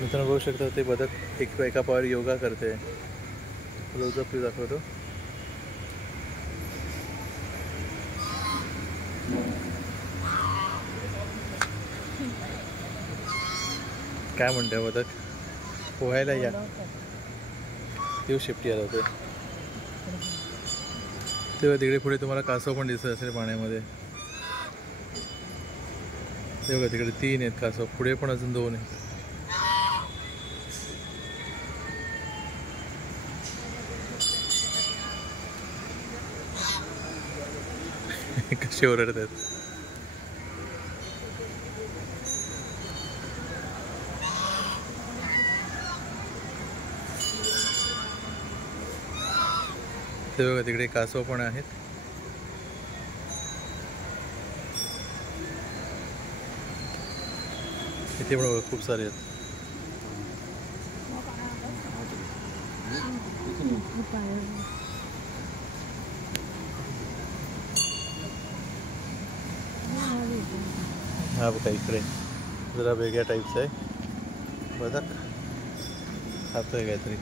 मित्रांनो बघू शकता ते बदक एका पायावर योगा करते. क्लोजअप व्ह्यू दाखवतो. काय म्हणते बदक? पोहायला या. तेव्हा शेपटी आला होते. तेव्हा तिकडे पुढे तुम्हाला कासव पण दिसत असेल पाण्यामध्ये. तेव्हा तिकडे 3 आहेत कासव, पुढे पण अजून 2 आहेत. कसे ओरडतात. ते बघा तिकडे कासव पण आहेत. इथे पण बघा खूप सारे आहेत. हा बघा इकडे जरा वेगळ्या टाईपचं आहे बदक. खातोय काहीतरी.